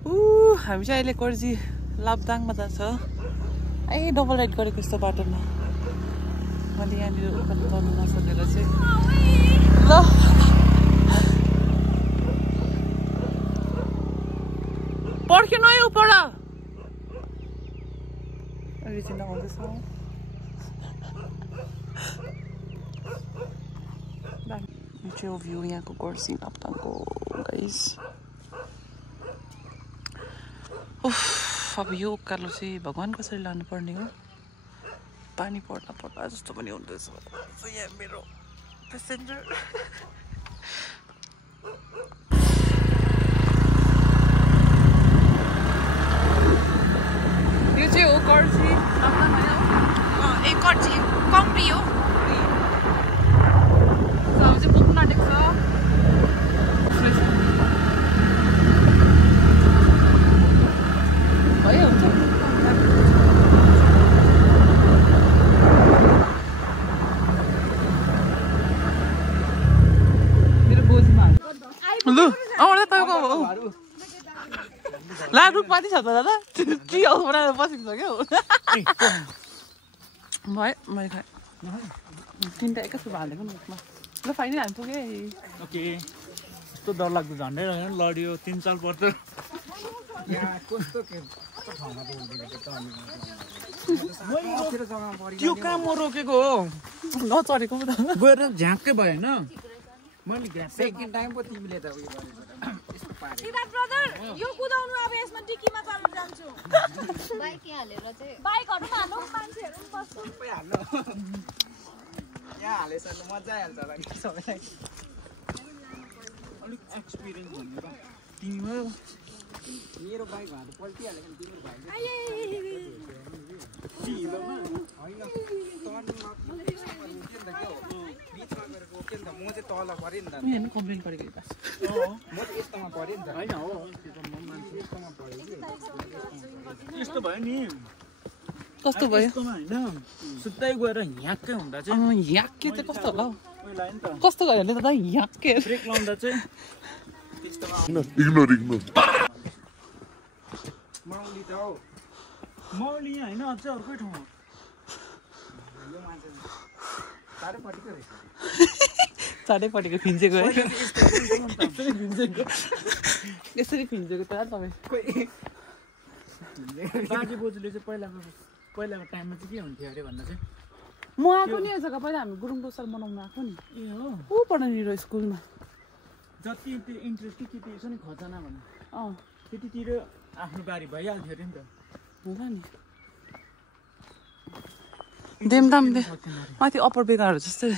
हामी चाहिँ अहिले कर्जी लापदाङमा जान्छ। डबल राइड गरेको यस्तो बाटोमा मैले यहाँनिर उकालो चल्नु नसकेर चाहिँ ल पर्खिनु है उपर रिचिन आउँदैछ। यो चाहिँ भ्यू यहाँको कर्जी लापदाङको गाइस। अब यो उकालो चाहिँ भगवान् कसरी लानु पर्ने हो। पानी पर्दा पर्दा जस्तो पनि हुँदैछ। यहाँ मेरो प्यासेन्जर यो चाहिँ हो कर्जी ए कर्जी कम्पी हो। हामी चाहिँ पुग्नु आँटेको छ। भयो हुन्छ मेरो बोजूमा लु आउँदा तपाईँको ला रुखमाथि छ त दादा टी हाउस बनाएर बसेको छ क्या भयो मैले खाएँ तिनवटा एकैचोटि हालेको नि मुखमा। ल फाइनली हामी पुगेँ। ओके यस्तो डरलाग्दो झन्डै रहेन लड्यो 3 साल पर्छ त्यो कहाँ म रोकेको हो नचढेको पो त गएर झ्याक्कै भयो होइन मैले सेकेन्ड टाइम पो तिमीले त उयो यस्तो पारे दिदा ब्रदर यो कुदाउनु अब यसमा डिकीमा चल्न जान्छु बाइक यहाँ हालेर चाहिँ बाइकहरु पनि हाल्नु मान्छेहरु पनि बस्नु सबै हाल्नु यहाँ हालेछ मजा आइहाल्छ होला नि सबैलाई अलिक एक्सपिरियन्स भन्नु तिमीमा मेरो बाइक हाल्नु पल्टिहाल्यो भने तिम्रो भाइ हिलोमा होइन बिचमा गएर रोक्यो नि त म चाहिँ तल परेँ नि त यहाँ कम्प्लेन गरेको म त यस्तोमा परेँ नि त होइन हो यस्तोमा परेँ कि यस्तो भयो नि कस्तो भयो यस्तोमा होइन सुत्दै गएर ह्याक्कै हुँदा चाहिँ ह्याक्के चाहिँ कस्तो होला हौ उयो लाग्यो नि त कस्तो गयो भने त ह्याक्के ब्रेक लाउँदा चाहिँ इग्नोर माउली त हौ मौली यहाँ होइन अझै अर्कै ठाउँमा यो मान्छे चारैपट्टिको रहेछ चारैपट्टिको फिन्चेको है यसरी फिन्चेको त तपाईँ बाजे बोजूले चाहिँ पहिलाको टाइममा चाहिँ के हुन्थ्यो अरे भन्दा चाहिँ म आएको नि यो जग्गा पहिला हामी गुरुङ लोसार मनाउन आएको नि ए हो ऊ पढाउनेर स्कुलमा जति त्यो इन्ट्रेस्ट के छ नि खजाना भन्नु त्यतितिर आफ्नो बारी भइहाल्थ्यो अरे नि त होला नि देमदाम माथि अप्पर बेगाहरू जस्तै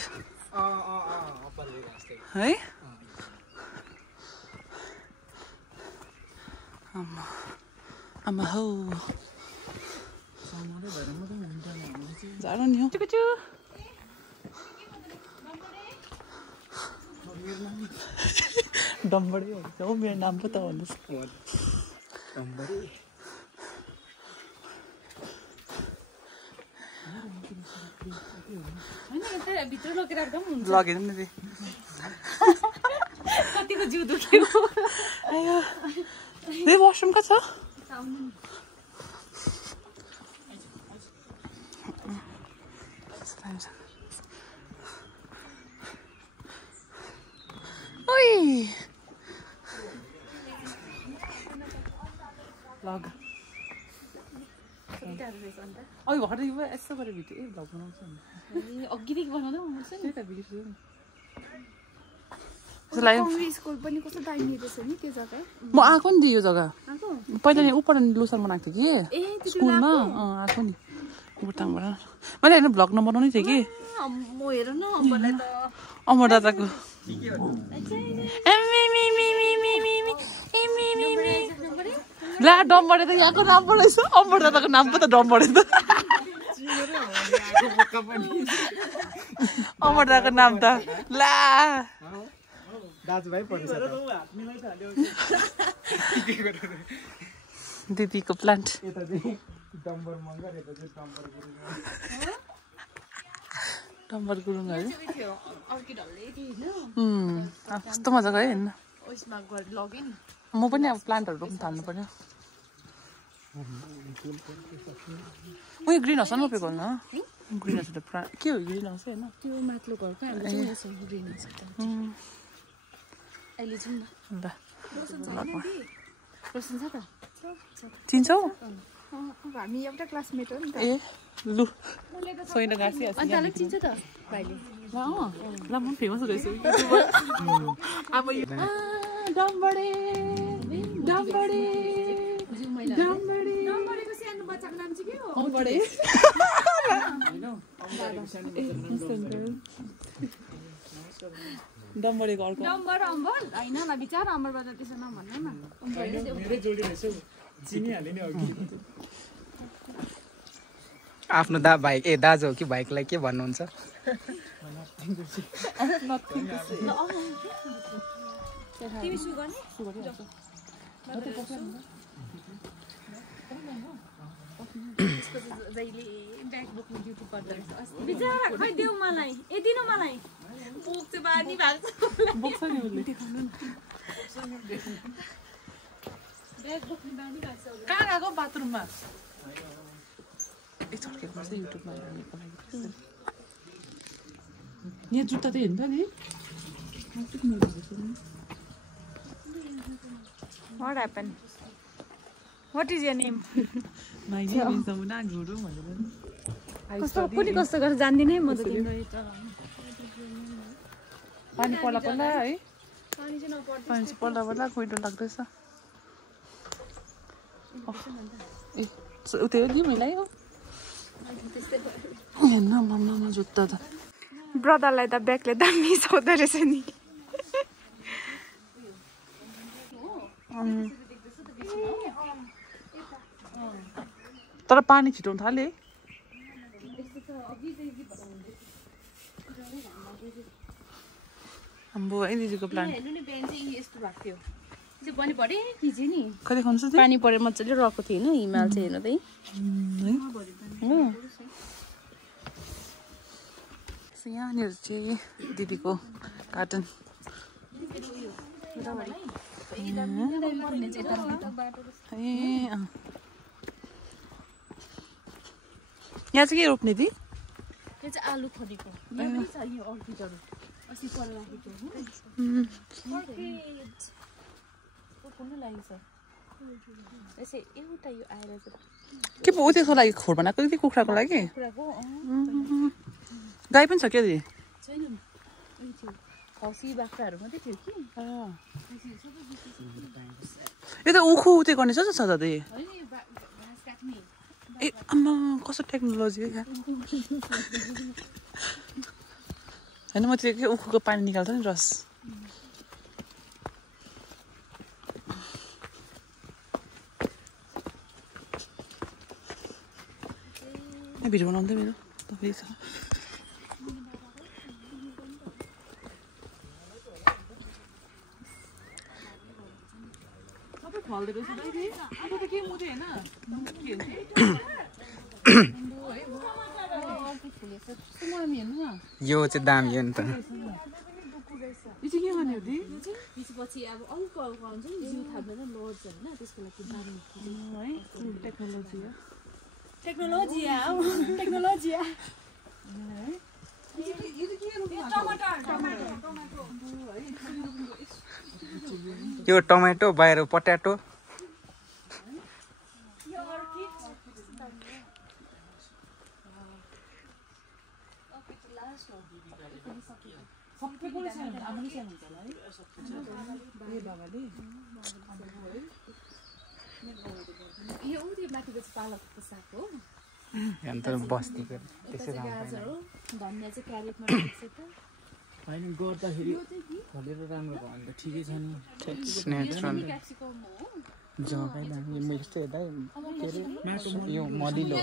है आमा हौ जाडो नि हो डम्बडे हुन्छ हौ मेरो नाम पो त भन्नुहोस् लगेर नि कतिको जिउ दुख्यो वासरुम कहाँ छ लग अघि भर्खर यस्तो गरेर भिडियो भ्लग बनाउँछ नि अघिदेखि बनाउँदा हुन्छ नि त्यही त भिडियो स्कुल पनि कस्तो दामी रहेछ नि त्यो जग्गा म आएको नि यो जग्गा पहिला नि उपर लोसारमा आएको थिएँ कि स्कुलमा आएको नि बुटाङबाट मैले होइन भ्लग नबनाउने थिएँ कि म हेर न अम्बरलाई त अमर दादाको ला डम्बरे त यहाँको नाम पो रहेछ अमर दादाको नाम पो त डम्बरे त अमर दादाको नाम त ला दाजुभाइ पर्छ दिदीको प्लान्ट यता चाहिँ डम्बर मङ्गा यता चाहिँ डम्बर गुरुङ डम्बर गुरुङहरू कस्तो मजाको है हेर्नु उयसमा गएर लग्यो नि म पनि अब प्लान्टहरू रोप्न थाल्नु पर्यो उयो ग्रिन हाउस रोपेको होला ग्रिन हाउस त के हो ग्रिन हाउस होइन त्यो माथिल्लो घरको हाम्रो चाहिँ यहाँ ग्रिन हाउस अहिले जाउँ न रोशन छ त चिन्छौ हामी एउटा क्लासमेट हो नि त ए लु सोइन गाँसी अन्त चिन्छ त भाइले ल म फेमस रहेछु अब डम्बडे डम्बडे डम्बडेको सानो बच्चाको नाम चाहिँ के हो डम्बडे डम्बडेको अर्को डम्बर अम्बर होइन ल बिचार अम्बरबाट त्यसो नभन्नु न मेरै जोडी रहेछ चिनिहाल्यो नि अघि आफ्नो भाइ दाजु हो कि भाइकोलाई के भन्नुहुन्छ तिमी सु गर्ने जहिले ब्याग बोक्नु ड्युटी पर्दो रहेछ बिचारा खै देऊ मलाई दिनु मलाई बोक चाहिँ बानी भएको छ बोक्छ नि उसले ब्याग बोक्नु बानी भएको छ कहाँ गएको बाथरुममा ए छर्केको पर्छ युट्युबमा हाल्नुको लागि यहाँ जुत्ता त हेर्नु त नि What happened? What is your name? My name is Zamuna Guru भनेर कस्तो कुनी कस्तो गरेर जान्दिनै म त तिम्रो पानी पर्ला पर्ला है पानी चाहिँ नपर्छ पानी चाहिँ पर्ला पर्ला कुइरो लाग्दैछ ए उतै नि मलाई हो हेर्न मम्मा जुत्ता त ब्रदरलाई त ब्यागले दामी सोध्दो रहेछ नि तर पानी छिटाउनु थाले हाम्रो है दिदीको प्लान्ट हेर्नु नि बिहान चाहिँ यस्तो भएको थियो चाहिँ पनि पढे खिच्यो नि कहिले खान्छ पानी परेर मजाले रहेको थियो होइन हिमाल चाहिँ हेर्नु त यहाँनिर चाहिँ दिदीको गार्डन यहाँ चाहिँ के रोप्ने दि यो चाहिँ आलु खरीको अर्किडहरू अस्ति पर राखेको यसै एउटा यो आएर के पो त्यसको लागि खोर बनाएको कि कुखुराको लागि गाई पनि छ क्या दि छैन खसी बाख्राहरू मात्रै थियो कि यो त उखु उतै गर्ने छ त दी होइन यो घाँस काट्ने ए आम्मा कस्तो टेक्नोलोजी होइन म त्यो के उखुको पानी निकाल्छ नि रस भिडियो बनाउँदै मेरो तपाईँ छ यो चाहिँ दामी हो नि त पछि अब अल्को अल्को आउँछ नि जिउ थाप्दैन लड्छ होइन त्यसको लागि दामी है टेक्नोलोजी हो टेक्नोलोजी यो टमाटो बाहिर पट्याटो यो उति माथिको चाहिँ पालकको साग हो अन्त बस्तीको त्यसै गाजर हो धनियाँ चाहिँ क्यारेटमा राखेको छ त होइन गर्दाखेरि फलेर राम्रो भयो भने त ठिकै छ नि नेचुरल क्याप्सिकम हो जग्गा दामी मैले यस्तो हेर्दा के अरे यो मलिलो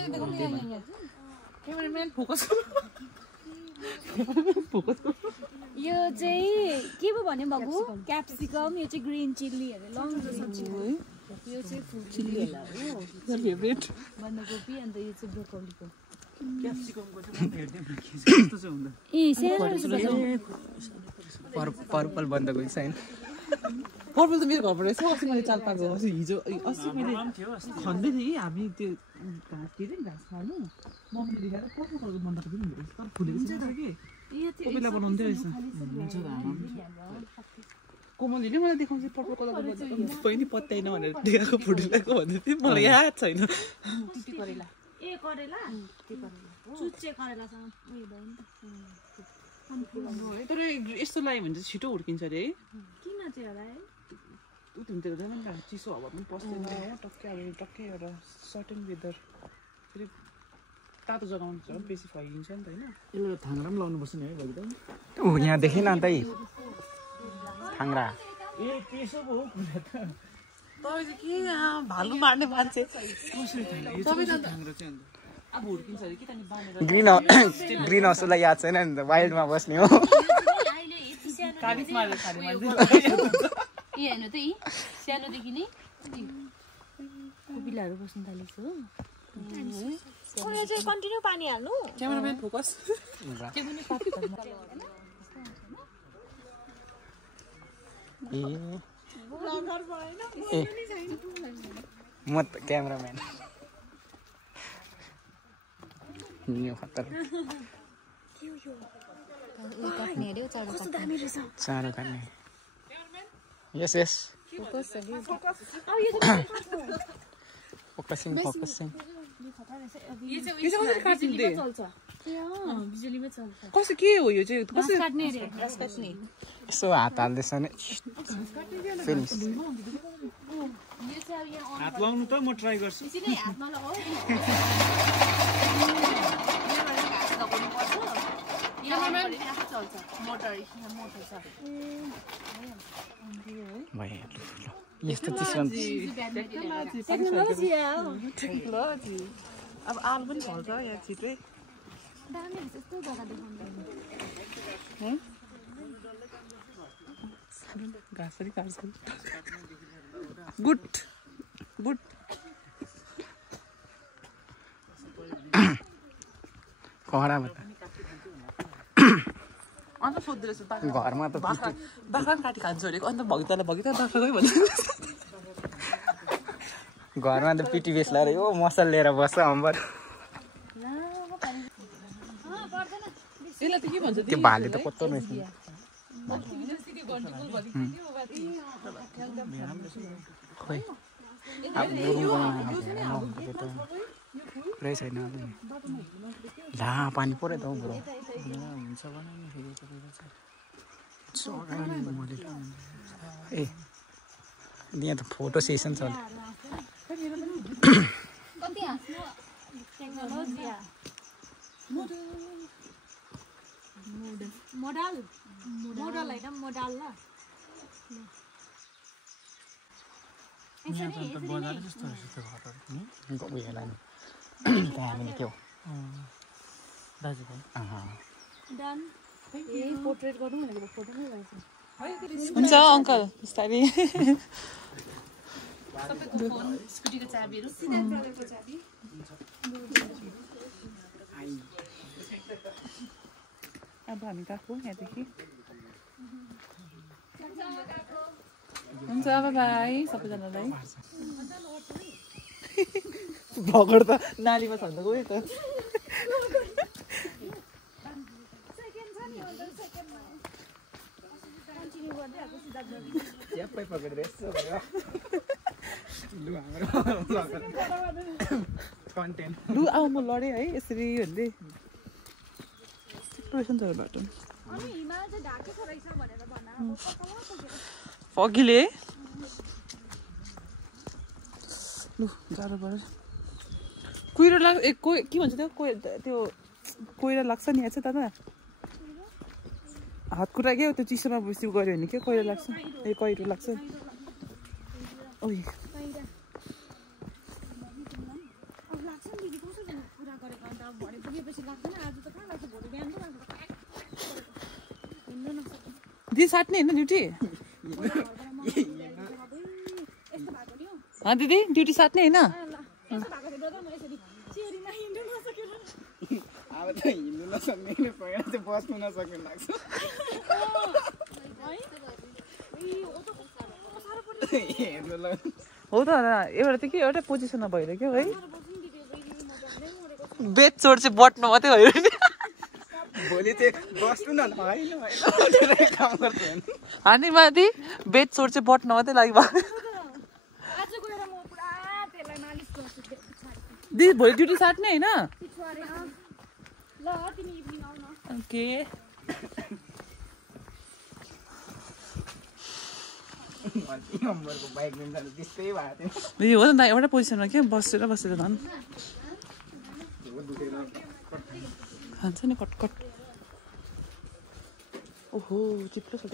यो चाहिँ के पो भन्यो बाबु क्याप्सिकम यो चाहिँ ग्रिन चिल्ली अरे लङ सब्जी हो यो चाहिँ फुल चिल्ली होला हो फेभरेट बन्दाकोपी अन्त यो चाहिँ ब्रोकोलीको क्याप्सिकमको चाहिँ म हेर्दै कस्तो चाहिँ हुँदा ए सानो पर्पल बन्दको छैन पर्पल त मेरो घरबाट यसो अस्ति मैले चाल पाएको हिजो अस्ति मैले खन्दै थिएँ कि हामी त्यो घाँस के अरे घाँस खानु मम्मीले देखाएर पर्पल कलरको मन पर्छ कि तर फुलेको छ कि कोही बेला बनाउँदै रहेछ कोमलले मलाई देखाउँछ पर्पल कलरको बहिनी पत्याइन भनेर देखाएको फुटेको भन्दै थियो मलाई याद छैन ए करेला चुच्चे करेलासँग उयो भयो नि त तर यस्तो लाग्यो भने चाहिँ छिटो हुर्किन्छ अरे है किन चाहिँ होला है हुन्थ्यो हुँदैन चिसो हावा पनि पस्दैन टक्कै अब टक्कै एउटा सर्टेन वेदर फेरि तातो जग्गामा झन् बेसी फैलिन्छ नि त होइन यसले थाङ्रा पनि लाउनुपर्छ नि है भोलि त ऊ यहाँ देखिन अन्त थाङ्रा ए त्यसो पो हो कुरा त तपाईँ चाहिँ के भालु मार्ने मान्छे अब हुर्किन्छ अरे कि त नि बाँधेर ग्रिन हाउसलाई याद छैन नि त वाइल्डमा बस्ने हो कालिस मारेर खाने मान्छे यी हेर्नु त यी सानोदेखि नै कुपिलाहरू बस्नु थालेको हो चाहिँ कन्टिन्यू पानी हाल्नु क्यामेराम्यान फोकस त्यो पनि म त क्यामेराम्यान चाँडो काट्ने यस यस फोकसिङ कस्तो के हो यो चाहिँ कसरी यसो हात हाल्दैछ नि हात लाउनु त म ट्राई गर्छु यस्तो चिसो टेक्नोलोजी अब आलु पनि फल्छ यहाँ छिटै घाँस पनि काट्छ गुड गुड कडा अन्त सोध्दो रहेछ घरमा त बाख्रा पनि काटी खान्छु अरे अन्त भगितालाई भगिता बाख्रा गयो भन्नु घरमा त पिटी बेस लगाएर यो मसल लिएर बस्छ अम्बर यसलाई त के भन्छ त्यो भाले त कस्तो रहेछ खोइ पुरै छैन ला पानी पऱ्यो त हौ ब्रो ए यहाँ त फोटो सेसन छ मोडल होइन मोडल ल बजार जस्तो रहेछ त्यो घरहरू उयोलाई नि त्यहाँ हामीले के हो दाजुभाइ डन ए पोर्ट्रेट गर्नु भनेको फोटो नै रहेछ हुन्छ अङ्कल बिस्तारै स्कुटीको चाबीहरू सिधा ब्रदरको चाबी अब हामी गएको यहाँदेखि हुन्छ बाई सबैजनालाई भगड त नालीमा छ भने त गयो त लु आऊ म लडेँ है यसरी भन्दै सिचुएसन्सहरूबाट फगिले लु गाह्रो पर्यो कुहिरो लाग्छ ए के भन्छ त्यो कोइरा लाग्छ नि यहाँ चाहिँ दादा हात खुट्टा के हो त्यो चिसोमा बस्यो गऱ्यो भने के कोइरो लाग्छ ए कोइरो लाग्छ ओइ दिदी साट्ने होइन ड्युटी दिदी ड्युटी साट्ने होइन अब त हिँड्नु नसक्ने चाहिँ बस्नु नसक्ने लाग्छ हेर्नु ल हो त एउटा त के एउटा पोजिसनमा भइरहेको क्या है बेड चोर चाहिँ बट्न मात्रै भयो नि भोलि चाहिँ बस्नु न होइन काम गर्छ हानी माथि बेड चोर चाहिँ बट्न मात्रै लागि भयो दिदी भोलि ड्युटी साट्ने होइन ओके बाइक त्यस्तै भएको ए हो नि त एउटै पोजिसनमा के बसेर झन् खान्छ नि कटकट ओहो चिप्लो छ त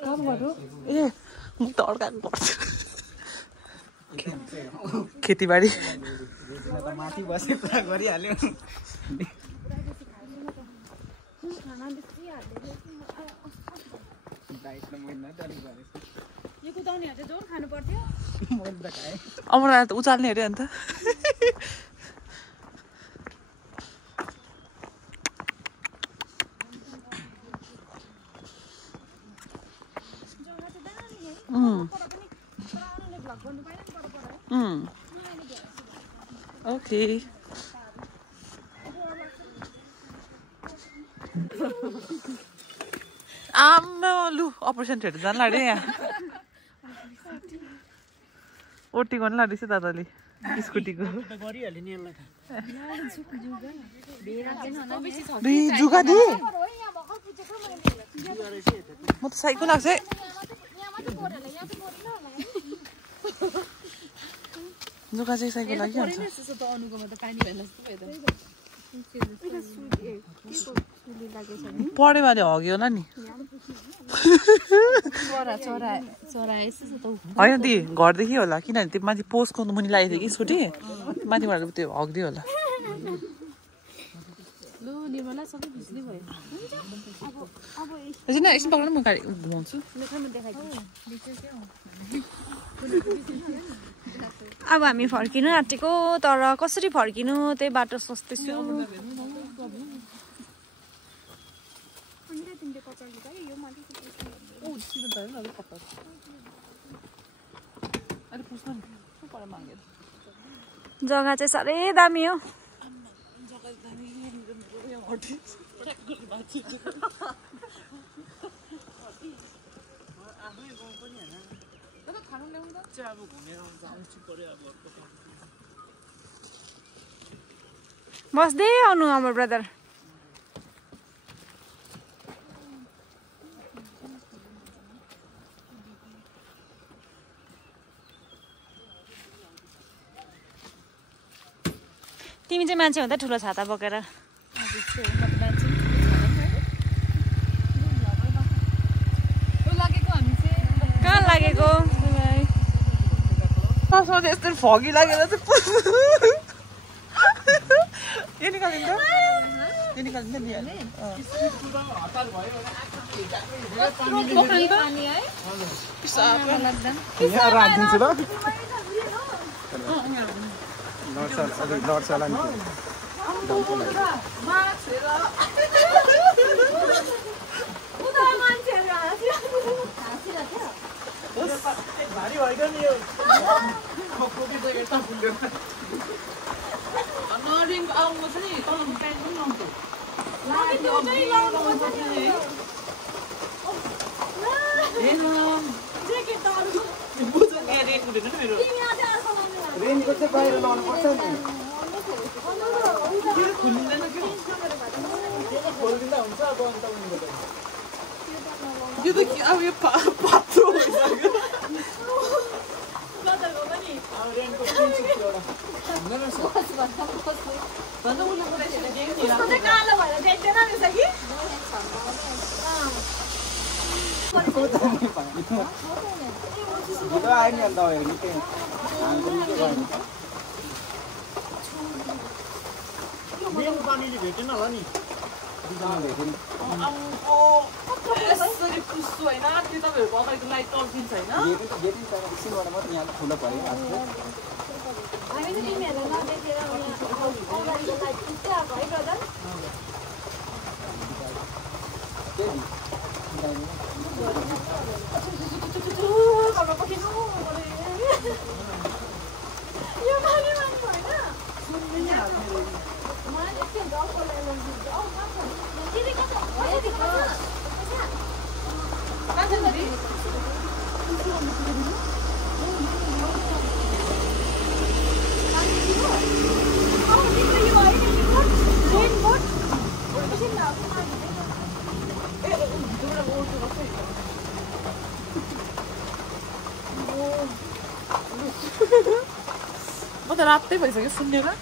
काम गर्नु ए म त अड्काएको पर्छ खेतीबारी माथि बसे पुरा गरिहाल्यो अमरा त उचाल्ने अरे अन्त ओके आम्मा लु अपरेसन थिएटर जानु लाग्यो यहाँ ओटी गर्नु लाग्दैछ दादाले स्कुटीको जुगा दि म त साइको लाग्छ है जुगा चाहिँ साइको लागिहाल्छ पढ्यो भने हग्यो होला नि होइन दी घरदेखि होला किनभने त्यो माथि पोस्टको मुनि लागेको थियो कि स्कुटी माथिबाट त्यो हग्दियो होला एकछिन पक्र म गाडी घुमाउँछु अब हामी फर्किनु आँटेको तर कसरी फर्किनु त्यही बाटो सोच्दैछु जग्गा चाहिँ साह्रै दामी हो बस्दै आउनु हाम्रो ब्रदर तिमी चाहिँ मान्छे हुँदा ठुलो छाता बोकेर कहाँ लागेको यस्तो फगी लागेर यो निकालिन्छ यो निकालिन्छ नि राखिदिन्छु ल लड्छ होला नि भारी भयो नि यो आउनु छ नि रेनको चाहिँ बाहिर लाउनुपर्छ नि खोलिदिँदा हुन्छ अब अन्त यो त अब यो पात्रो भइसक्यो आयो नि अन्त हेर्नु त्यही पानीले भेटेन होला नि यसरी पुस्छु होइन त्यो तपाईँहरूको अगाडिको लाइट टल्किन्छ होइन एकछिनबाट मात्रै यहाँ ठुलो पऱ्यो म त रातै भइसक्यो सुन्नेमा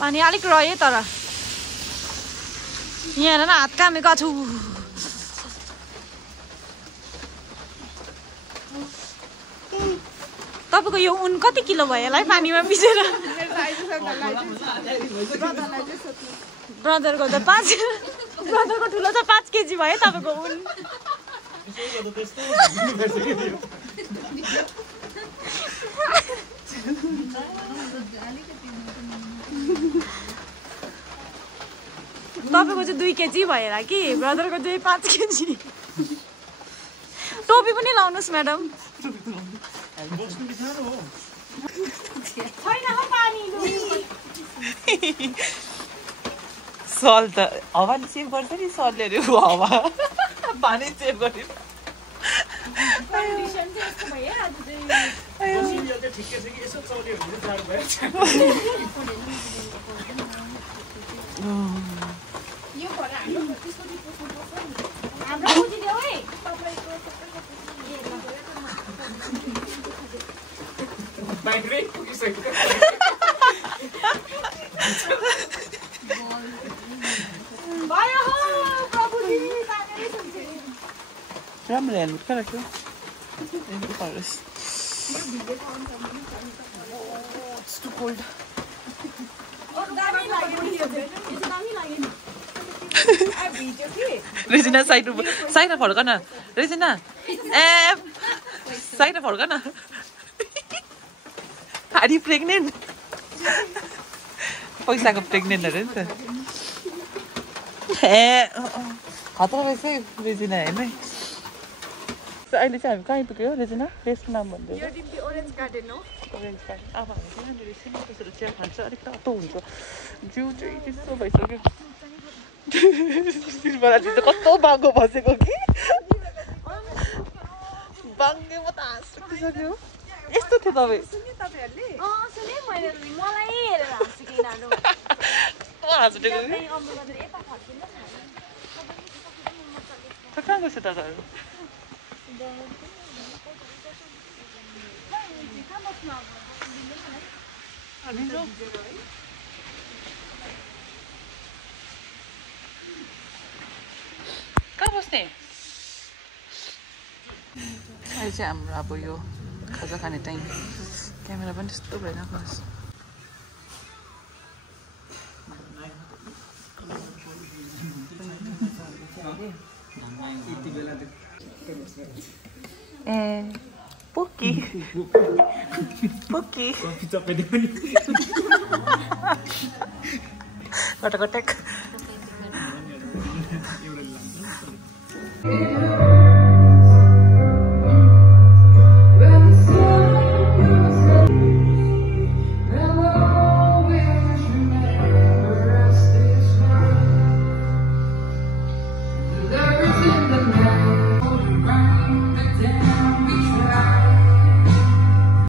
पानी अलिक रह्यो तर यहाँ हेर न हात कामेको छु तपाईँको यो उन कति किलो भयो होला है पानीमा भिजेर ब्रदरको त 5 ब्रदरको ठुलो त 5 केजी भयो तपाईँको उन तपाईँको चाहिँ 2 केजी भएर कि ब्रदरको चाहिँ 5 केजी टोपी पनि लाउनुहोस् म्याडम सल त हावाले सेभ गर्छ नि सरले अरे हावा पानी सेभ गर्ने राम्रो हेल्मेट कहाँ राख्यो रेजिना साइडमा फर्क न रेजिना साइडमा फर्क न आर यु प्रेग्नेन्ट पैसाको प्रेग्नेन्ट अरे नि त खतरा रहेछ रेजिना हेर्नु है अहिले चाहिँ हामी कहाँ आइपुग्यो रेजिना प्लेसको नाम भन्दै ओरेन्ज गार्डन हो ओरेन्ज गार्डन अब हामी चाहिँ यहाँनिर एकछिन त्यसरी चिया खान्छ अलिक तातो हुन्छ जिउ चाहिँ त्यस्तो भइसक्यो सिलबराजी त कस्तो बाङ्गो बसेको कि बाङ्गे म त हाँस उठिसक्यो यस्तो थियो तपाईँ हाँस उठेको कहाँ गएछ दादाहरू कहाँ बस्ने अहिले चाहिँ हाम्रो अब यो खाजा खाने टाइम क्यामेरा पनि त्यस्तो भएन बस ए पुकी पुकी कटकटक